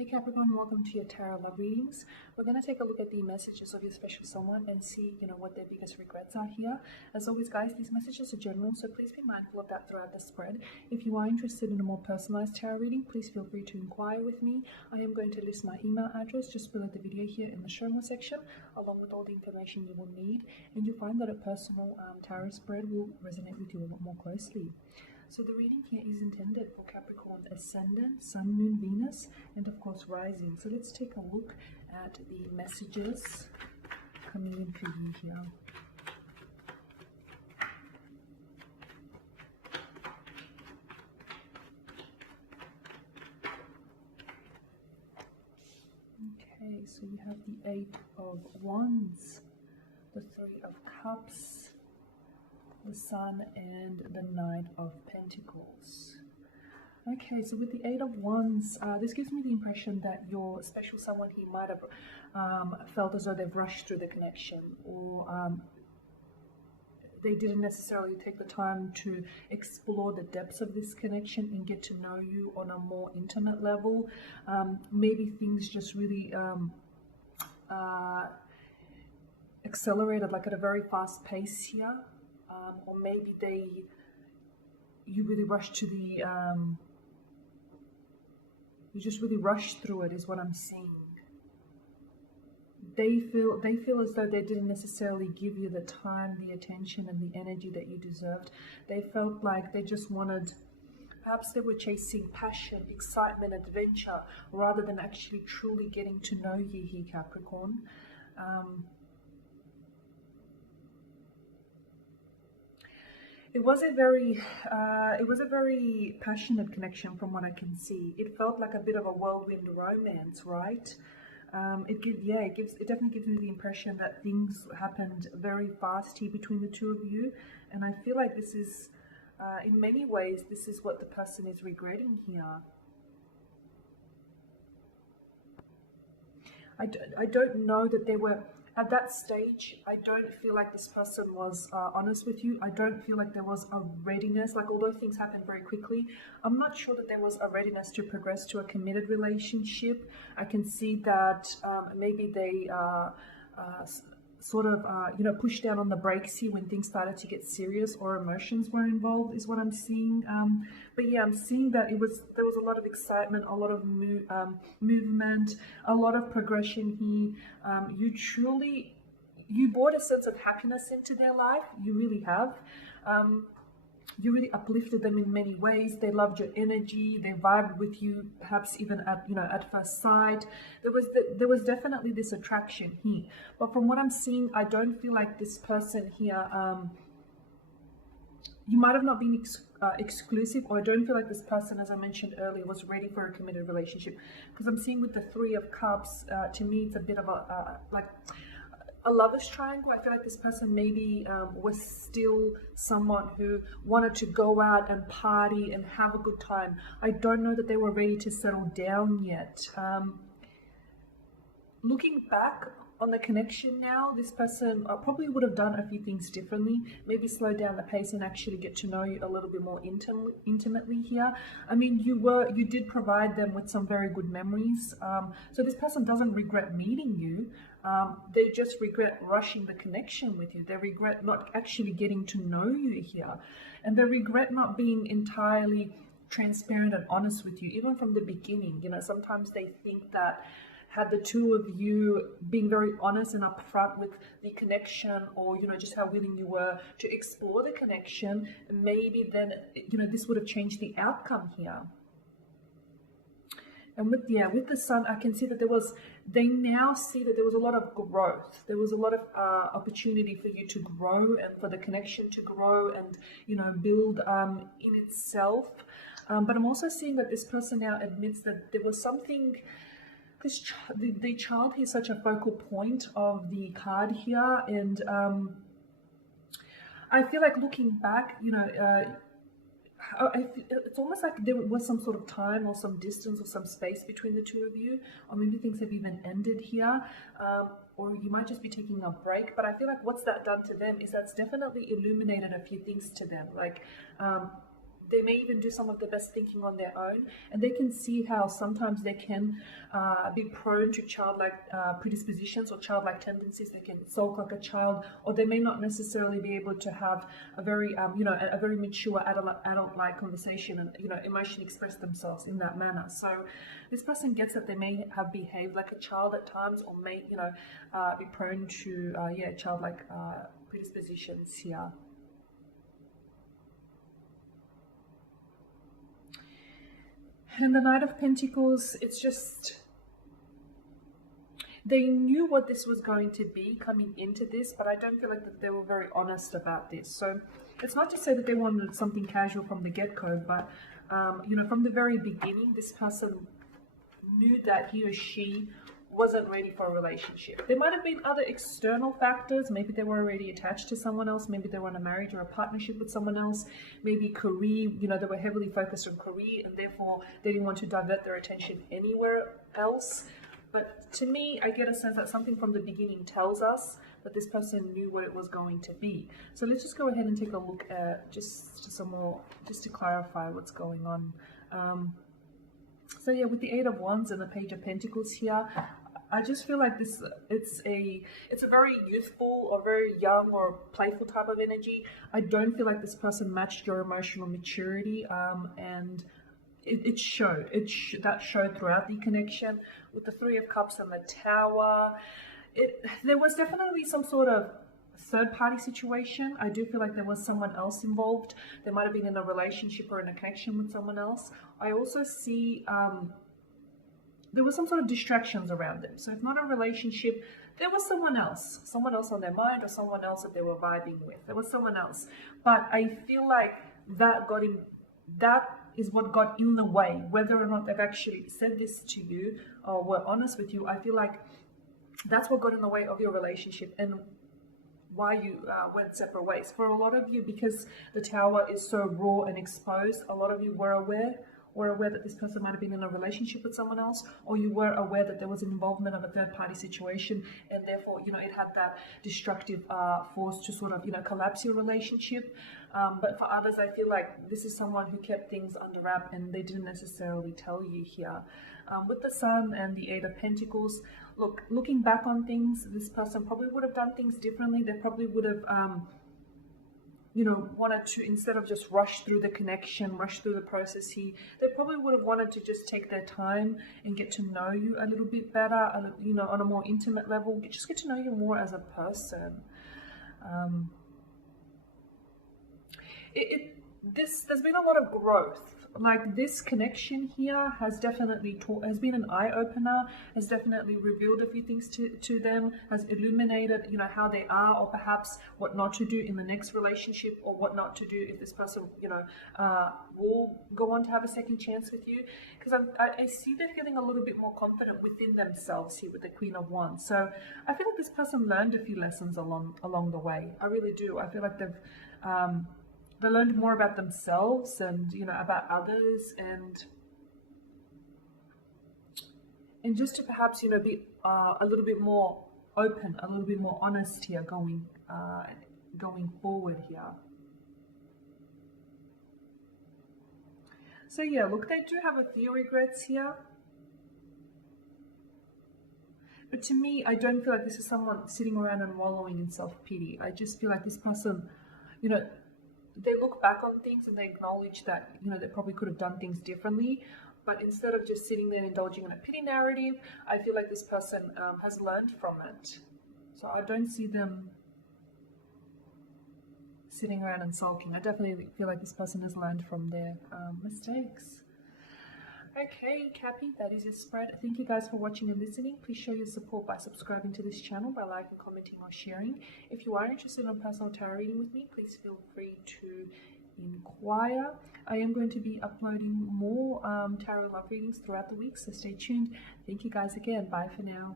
Hey Capricorn, welcome to your tarot love readings. We're going to take a look at the messages of your special someone and see, what their biggest regrets are here. As always, guys, these messages are general, so please be mindful of that throughout the spread. If you are interested in a more personalized tarot reading, please feel free to inquire with me. I am going to list my email address just below the video here in the show more section, along with all the information you will need, and you'll find that a personal tarot spread will resonate with you a lot more closely. So the reading here is intended for Capricorn Ascendant, Sun, Moon, Venus, and of course Rising. So let's take a look at the messages coming in for you here. Okay, so you have the Eight of Wands, the Three of Cups, the Sun, and the Knight of Pentacles. Okay, so with the Eight of Wands, this gives me the impression that your special someone here might have felt as though they've rushed through the connection, or they didn't necessarily take the time to explore the depths of this connection and get to know you on a more intimate level. Maybe things just really accelerated, like at a very fast pace here. Or maybe you really rushed to the, you just really rushed through it is what I'm seeing. They feel as though they didn't necessarily give you the time, the attention, and the energy that you deserved. They felt like they just wanted, perhaps they were chasing passion, excitement, adventure, rather than actually truly getting to know you here, Capricorn. It was a very passionate connection from what I can see. It felt like a bit of a whirlwind romance, right? It definitely gives me the impression that things happened very fast here between the two of you, and I feel like this is, in many ways, this is what the person is regretting here. I don't know that they were. At that stage, I don't feel like this person was honest with you. I don't feel like there was a readiness, like although things happened very quickly, I'm not sure that there was a readiness to progress to a committed relationship. I can see that maybe they pushed down on the brakes here when things started to get serious or emotions were involved, is what I'm seeing. But yeah, I'm seeing that there was a lot of excitement, a lot of movement, a lot of progression here. You brought a sense of happiness into their life. You really have. You really uplifted them in many ways. They loved your energy. They vibed with you, perhaps even at first sight. There was definitely this attraction here. But from what I'm seeing, I don't feel like this person here. You might have not been exclusive, or I don't feel like this person, as I mentioned earlier, was ready for a committed relationship. Because I'm seeing with the Three of Cups, to me, it's a bit of a lover's triangle. I feel like this person maybe was still someone who wanted to go out and party and have a good time. I don't know that they were ready to settle down yet. Looking back on the connection now, this person probably would have done a few things differently. Maybe slow down the pace and actually get to know you a little bit more intimately here. I mean, you did provide them with some very good memories. So this person doesn't regret meeting you. They just regret rushing the connection with you. They regret not actually getting to know you here. And they regret not being entirely transparent and honest with you, even from the beginning. Sometimes they think that had the two of you being very honest and upfront with the connection, or just how willing you were to explore the connection, maybe then this would have changed the outcome here. And with the Sun, I can see that they now see that there was a lot of growth. There was a lot of opportunity for you to grow and for the connection to grow and build in itself. But I'm also seeing that this person now admits that there was something. The child is such a focal point of the card here, and I feel like looking back, it's almost like there was some sort of time or some distance or some space between the two of you, or maybe things have even ended here, or you might just be taking a break. But I feel like what's that done to them is that's definitely illuminated a few things to them, like they may even do some of the best thinking on their own, and they can see how sometimes they can be prone to childlike predispositions or childlike tendencies. They can sulk like a child, or they may not necessarily be able to have a very a very mature adult-like conversation and emotionally express themselves in that manner. So this person gets that they may have behaved like a child at times, or may be prone to childlike predispositions here. And the Knight of Pentacles, it's just, they knew what this was going to be coming into this, but I don't feel like that they were very honest about this. So it's not to say that they wanted something casual from the get-go, but from the very beginning, this person knew that he or she wasn't ready for a relationship. There might have been other external factors. Maybe they were already attached to someone else. Maybe they were in a marriage or a partnership with someone else. Maybe career, they were heavily focused on career, and therefore they didn't want to divert their attention anywhere else. But to me, I get a sense that something from the beginning tells us that this person knew what it was going to be. So let's just go ahead and take a look at just some more, just to clarify what's going on. So yeah, with the Eight of Wands and the Page of Pentacles here, I just feel like this, it's a very youthful or very young or playful type of energy. I don't feel like this person matched your emotional maturity, and it showed. That showed throughout the connection. With the Three of Cups and the Tower, there was definitely some sort of third-party situation. I do feel like there was someone else involved. They might have been in a relationship or in a connection with someone else. I also see there was some sort of distractions around them. So if not a relationship, there was someone else on their mind, or someone else that they were vibing with. There was someone else. But I feel like that is what got in the way. Whether or not they've actually said this to you or were honest with you, I feel like that's what got in the way of your relationship and why you went separate ways. For a lot of you, because the Tower is so raw and exposed, a lot of you were aware that this person might have been in a relationship with someone else, or you were aware that there was an involvement of a third-party situation, and therefore, it had that destructive force to sort of, collapse your relationship. But for others, I feel like this is someone who kept things under wrap and they didn't necessarily tell you here. With the Sun and the Eight of Pentacles, looking back on things, this person probably would have done things differently. They probably would have wanted to, instead of just rush through the connection, rush through the process here, they probably would have wanted to just take their time and get to know you a little bit better, on a more intimate level, just get to know you more as a person. There's been a lot of growth. Like, this connection here has definitely has been an eye-opener, has definitely revealed a few things to them, has illuminated, how they are, or perhaps what not to do in the next relationship, or what not to do if this person, will go on to have a second chance with you. Because I see they're feeling a little bit more confident within themselves here with the Queen of Wands. So I feel like this person learned a few lessons along the way. I really do. I feel like they learned more about themselves and, about others, and just to perhaps, be a little bit more open, a little bit more honest here going forward here. So yeah, look, they do have a few regrets here. But to me, I don't feel like this is someone sitting around and wallowing in self-pity. I just feel like this person, they look back on things and they acknowledge that, they probably could have done things differently. But instead of just sitting there and indulging in a pity narrative, I feel like this person has learned from it. So I don't see them sitting around and sulking. I definitely feel like this person has learned from their mistakes. Okay, Cappy, that is your spread. Thank you guys for watching and listening. Please show your support by subscribing to this channel, by liking, commenting, or sharing. If you are interested in a personal tarot reading with me, please feel free to inquire. I am going to be uploading more tarot love readings throughout the week, so stay tuned. Thank you guys again. Bye for now.